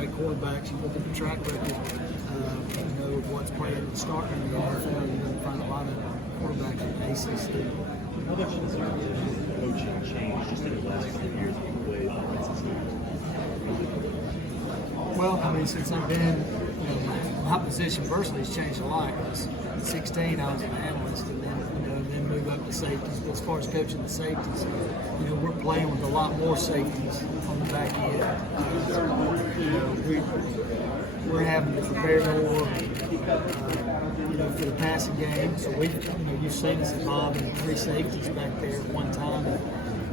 great quarterbacks. You look at the track record, what's playing and starting in the NFL, you're going to find a lot of quarterbacks in the ACC. How much has your coaching changed just in the last couple of years that you've played for Mississippi? Well, I mean, since I've been, my position personally has changed a lot. Because at 16, I was an analyst, and then moved up to safeties. But as far as coaching the safeties, we're playing with a lot more safeties on the back end. We're having to prepare more, for the passing game. So you've seen us evolve in 3 safeties back there at one time.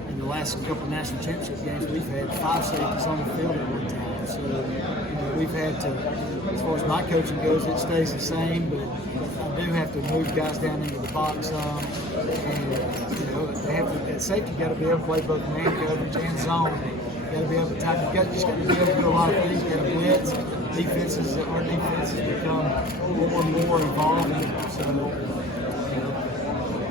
In the last couple of national championship games, we've had 5 safeties on the field at one time. So we've had to, as far as my coaching goes, it stays the same, but I do have to move guys down into the box some. And they have to, at safety, you got to be able to play both man coverage and zone. You got to be able to type. You just got to be able to do a lot of things. You got to blitz. Our defenses become more and more involved. So,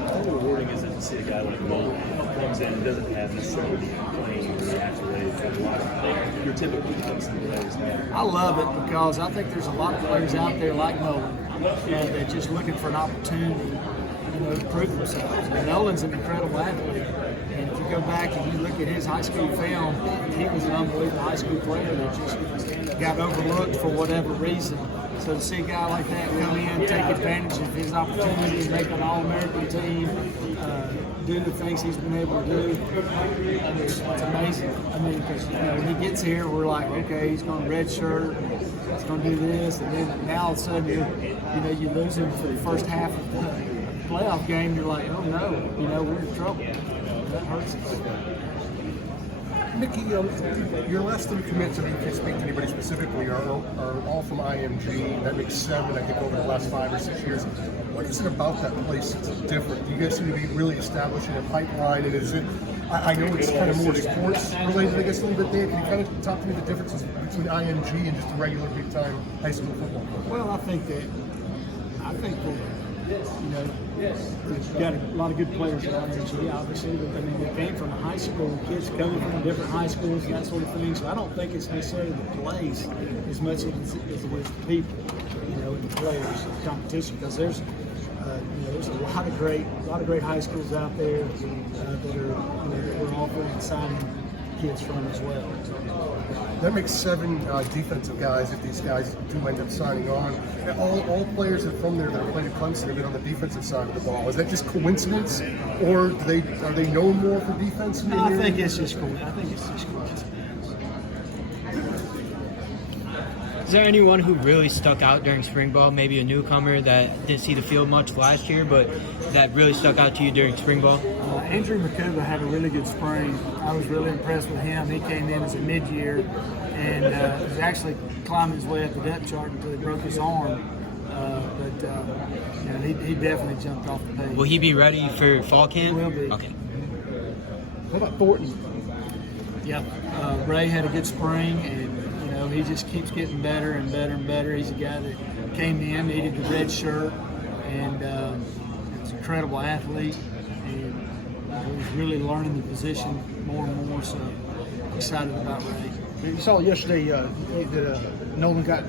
how rewarding is it to see a guy like Conn comes in and doesn't have necessarily the playing or the accolades that a lot of your typical Clemson players have? I love it because I think there's a lot of players out there like Nolan that just looking for an opportunity, to prove themselves. And Nolan's an incredible athlete. And if you go back and you look at his high school film, he was an unbelievable high school player that just got overlooked for whatever reason. So to see a guy like that come in, take advantage of his opportunity, make an All-American team, do the things he's been able to do, it's amazing. I mean, because when he gets here, we're like, okay, he's going to redshirt, he's going to do this, and then now all of a sudden you lose him for the first half of the playoff game. You're like, oh no, we're in trouble. That hurts us. Mickey, your last 3 commits, if you can speak to anybody specifically, are all from IMG. That makes 7, I think, over the last 5 or 6 years. What is it about that place that's different? Do you guys seem to be really establishing a pipeline? And is it, I know it's kind of more sports related, I guess, a little bit there. Can you kind of talk to me the differences between IMG and just a regular big time high school football program? Well, I think that we've got a lot of good players at IMG, obviously, but we came from high school, kids coming from different high schools and that sort of thing. So I don't think it's necessarily the place as much as it is the people, and the players, the competition, because there's a lot of great high schools out there that are that we're offering and signing kids from as well. That makes 7 defensive guys if these guys do end up signing on. All players that are from there that are playing at Clemson have been on the defensive side of the ball. Is that just coincidence, or are they known more for defense? No, I think it's just coincidence. Is there anyone who really stuck out during spring ball? Maybe a newcomer that didn't see the field much last year, but that really stuck out to you during spring ball? Andrew McCuba had a really good spring. I was really impressed with him. He came in as a mid-year and was actually climbing his way up the depth chart until he broke his arm. He definitely jumped off the page. Will he be ready for fall camp? He will be. Okay. What about Thornton? Yeah, Ray had a good spring, and he just keeps getting better and better and better. He's a guy that came in, needed the red shirt, and he's an incredible athlete, and he's really learning the position more and more. So excited about Ray. You saw yesterday that Nolan got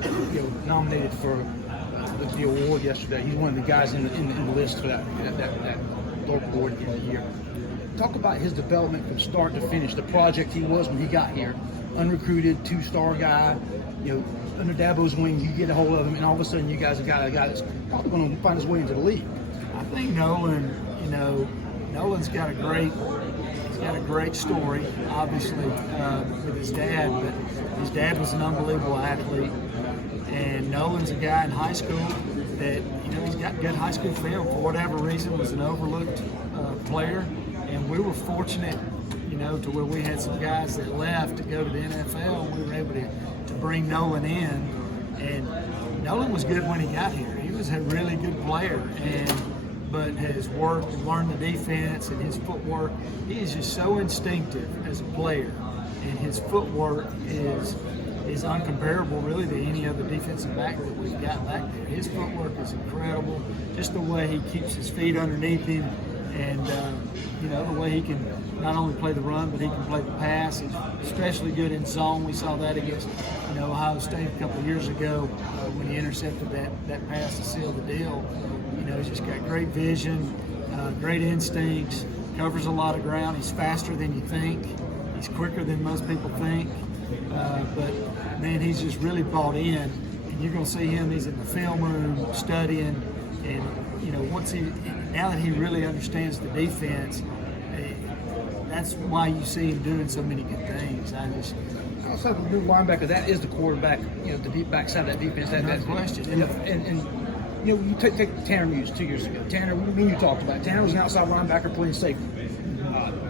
nominated for the award yesterday. He's one of the guys in the list for that award at the end of the year. Talk about his development from start to finish, the project he was when he got here. Unrecruited, 2-star guy, under Dabo's wing, you get a hold of him, and all of a sudden you guys have got a guy that's probably going to find his way into the league. I think Nolan's got a great story, obviously, with his dad, but his dad was an unbelievable athlete, and Nolan's a guy in high school that, he's got good high school film. For whatever reason, was an overlooked player, and we were fortunate to where we had some guys that left to go to the NFL, and we were able to bring Nolan in. And Nolan was good when he got here. He was a really good player, but has worked and learned the defense and his footwork. He is just so instinctive as a player, and his footwork is uncomparable really to any other defensive back that we've got back there. His footwork is incredible. Just the way he keeps his feet underneath him, And the way he can not only play the run, but he can play the pass. He's especially good in zone. We saw that against Ohio State a couple of years ago when he intercepted that pass to seal the deal. He's just got great vision, great instincts, covers a lot of ground. He's faster than you think. He's quicker than most people think. But man, he's just really bought in. And you're going to see him. He's in the film room studying, and now that he really understands the defense, that's why you see him doing so many good things. Outside of the linebacker, that is the quarterback, the deep backside of that defense. That's question. And you take Tanner Muse 2 years ago. Tanner, me and you talked about it. Tanner was an outside linebacker playing safety.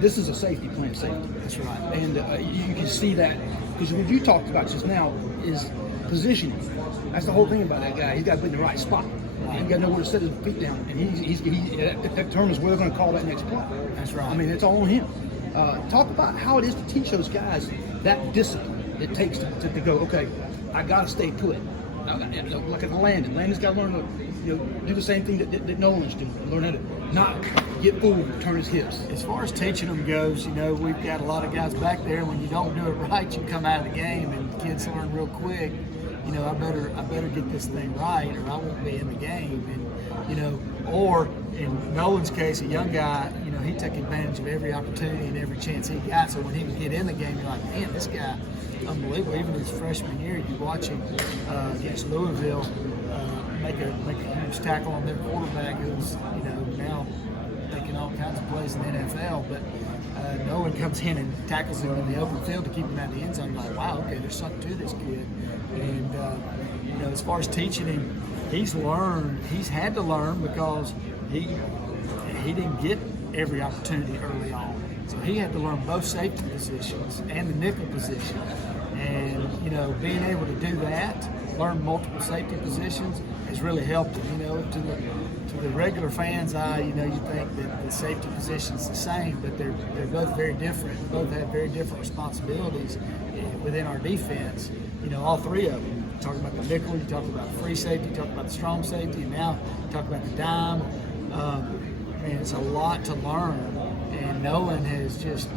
This is a safety playing safety. That's right. And you can see that because what you talked about just now is positioning. That's the whole thing about that guy. He's got to be in the right spot. He's got to know where to set his feet down, and that determines where they're going to call that next play. That's right. I mean, it's all on him. Talk about how it is to teach those guys that discipline it takes to go, okay, I got to stay put. Like at Landon. Landon's got to learn to do the same thing that Nolan's doing. Learn how to not get fooled and turn his hips. As far as teaching them goes, we've got a lot of guys back there. When you don't do it right, you come out of the game, and kids learn real quick. I better get this thing right, or I won't be in the game. And or in Nolan's case, a young guy, he took advantage of every opportunity and every chance he got. So when he would get in the game, you're like, man, this guy, unbelievable. Even his freshman year, you watch him against Louisville make a huge tackle on their quarterback, who's now making all kinds of plays in the NFL. But Nolan comes in and tackles him in the open field to keep him out of the end zone. You're like, wow, okay, there's something to this kid. And as far as teaching him, he's had to learn because he didn't get every opportunity early on. So he had to learn both safety positions and the nickel position. And, being able to do that, learn multiple safety positions, has really helped him. To the regular fans' eye, you think that the safety position's the same, but they're both very different. They both have very different responsibilities within our defense. All three of them. You talk about the nickel, you talk about free safety, you talk about the strong safety, and now you talk about the dime. And it's a lot to learn. And Nolan has just,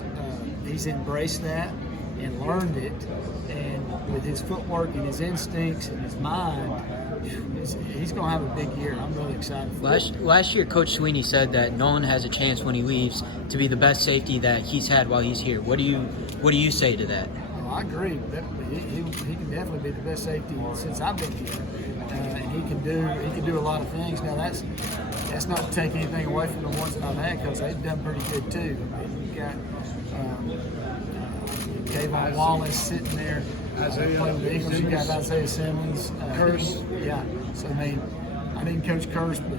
he's embraced that and learned it. And with his footwork and his instincts and his mind, he's going to have a big year. I'm really excited for him. Last year, Coach Sweeney said that Nolan has a chance when he leaves to be the best safety that he's had while he's here. What do you say to that? Well, I agree. He can definitely be the best safety since I've been here, and he can do a lot of things. Now that's not to take anything away from the ones that I've had, because they've done pretty good too. I mean, you've got Kayvon Wallace sitting there. You got Isaiah Simmons, Curse. Yeah. So I didn't coach Curse, but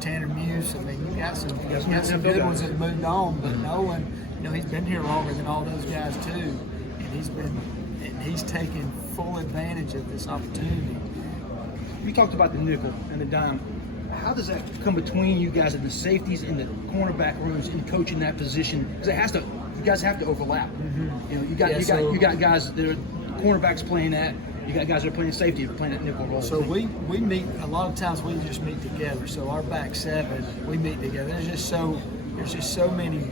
Tanner Muse. You got some good ones that have moved on. But Nolan, he's been here longer than all those guys too, and he's taken full advantage of this opportunity. You talked about the nickel and the dime. How does that come between you guys and the safeties in the cornerback rooms in coaching that position? Because you guys have to overlap. Mm-hmm. You got guys that are cornerbacks playing that. You got guys that are playing safety playing that nickel role. So we meet a lot of times. We just meet together. So our back seven, we meet together. There's just so many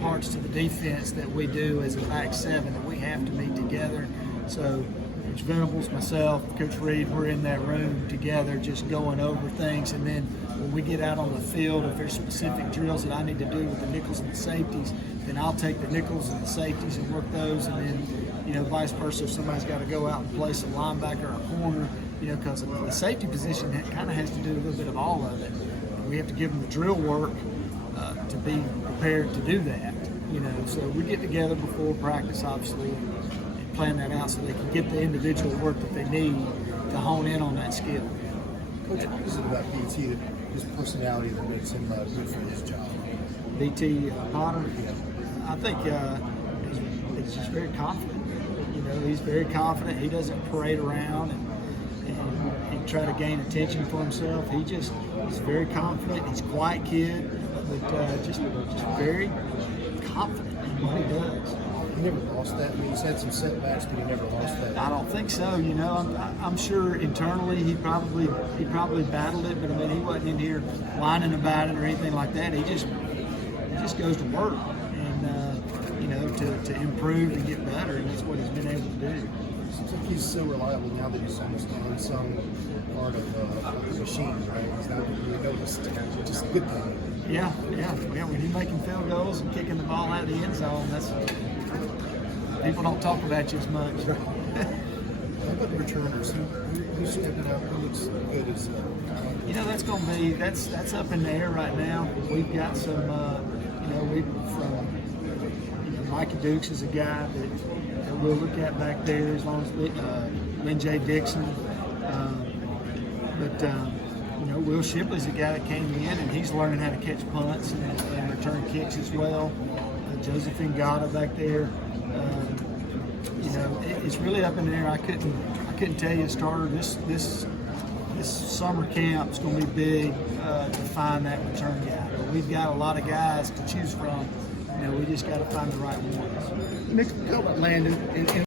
parts to the defense that we do as a back seven that we have to meet together. So Coach Venables, myself, Coach Reed, we're in that room together just going over things. And then when we get out on the field, if there's specific drills that I need to do with the nickels and the safeties, then I'll take the nickels and the safeties and work those. And then, vice versa, if somebody's got to go out and play some linebacker or corner, because the safety position kind of has to do a little bit of all of it. We have to give them the drill work to be prepared to do that. So we get together before practice, obviously, and plan that out so they can get the individual work that they need to hone in on that skill. Coach, what is it about BT that his personality that makes him good for his job? BT Potter, I think he's just very confident. He's very confident. He doesn't parade around and try to gain attention for himself. He's very confident. He's a quiet kid, but just very confident in what he does. never lost that. I mean, he's had some setbacks, but he never lost that. I don't think so. You know, I'm sure internally he probably battled it, but I mean he wasn't in here whining about it or anything like that. He just goes to work and you know to improve and get better, and that's what he's been able to do. Seems like he's so reliable now that he's almost the unsung part of the machine, right? He's not really noticed. Just a good thing. Yeah. When you're making field goals and kicking the ball out of the end zone, that's people don't talk about you as much. How about the returners? Who's stepping out? Who looks good as You know, that's up in the air right now. We've got some, Micah Dukes is a guy that we'll look at back there as long as Lynn J. Dixon. Will Shipley's a guy that came in and he's learning how to catch punts and return kicks as well. Joseph Ngata back there. It's really up in the air. I couldn't tell you a starter. This summer camp is going to be big to find that return guy. But we've got a lot of guys to choose from. We just got to find the right ones. Nick, Landon, and